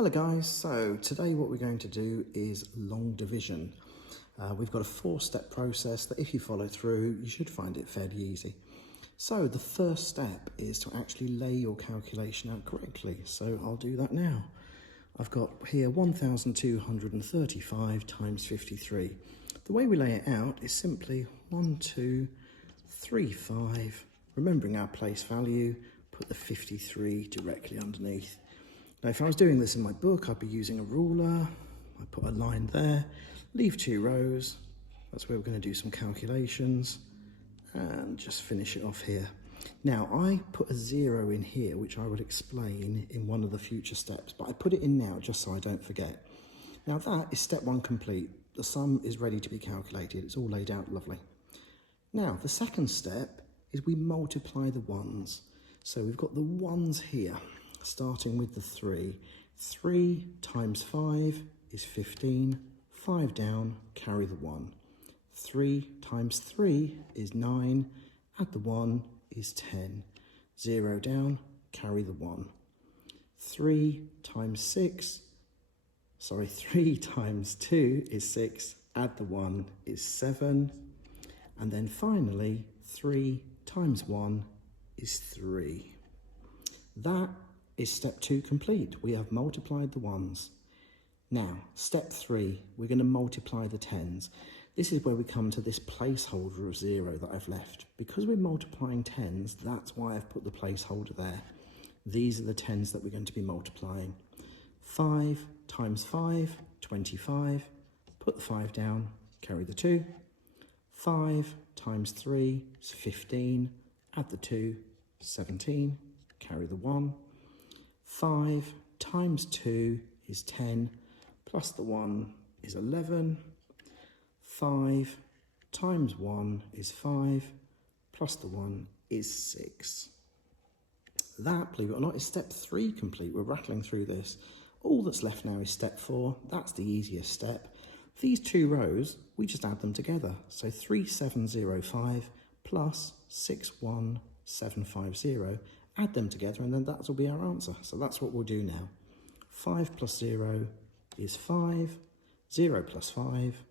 Hello guys, so today what we're going to do is long division. We've got a 4-step process that if you follow through, you should find it fairly easy. So the first step is to actually lay your calculation out correctly. So I'll do that now. I've got here 1,235 times 53. The way we lay it out is simply 1, 2, 3, 5. Remembering our place value, put the 53 directly underneath. Now, if I was doing this in my book, I'd be using a ruler. I put a line there, leave 2 rows. That's where we're going to do some calculations and just finish it off here. Now, I put a 0 in here, which I will explain in one of the future steps, but I put it in now just so I don't forget. Now, that is step 1 complete. The sum is ready to be calculated. It's all laid out lovely. Now, the second step is we multiply the ones. So we've got the ones here. Starting with the 3. 3 times 5 is 15. 5 down, carry the 1. 3 times 3 is 9. Add the 1 is 10. 0 down, carry the 1. 3 times 2 is 6. Add the 1 is 7. And then finally, 3 times 1 is 3. That is step 2 complete. We have multiplied the ones. Now, step 3, we're going to multiply the tens. This is where we come to this placeholder of 0 that I've left. Because we're multiplying tens, that's why I've put the placeholder there. These are the tens that we're going to be multiplying. 5 times 5, 25. Put the 5 down, carry the 2. 5 times 3 is 15. Add the 2, 17. Carry the 1. 5 times 2 is 10, plus the 1 is 11. 5 times 1 is 5, plus the 1 is 6. That, believe it or not, is step 3 complete. We're rattling through this. All that's left now is step 4. That's the easiest step. These 2 rows, we just add them together. So 3705 plus 61750. Add them together and then that will be our answer. So that's what we'll do now. 5 plus 0 is 5. 0 plus 5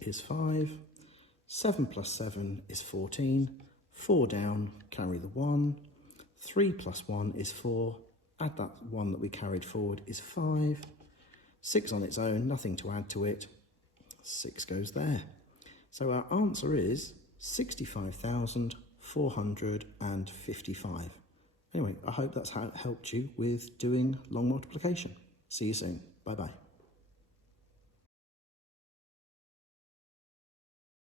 is 5. 7 plus 7 is 14. 4 down, carry the 1. 3 plus 1 is 4. Add that 1 that we carried forward is 5. 6 on its own, nothing to add to it. 6 goes there. So our answer is 65,455. Anyway, I hope that's helped you with doing long multiplication. See you soon. Bye-bye.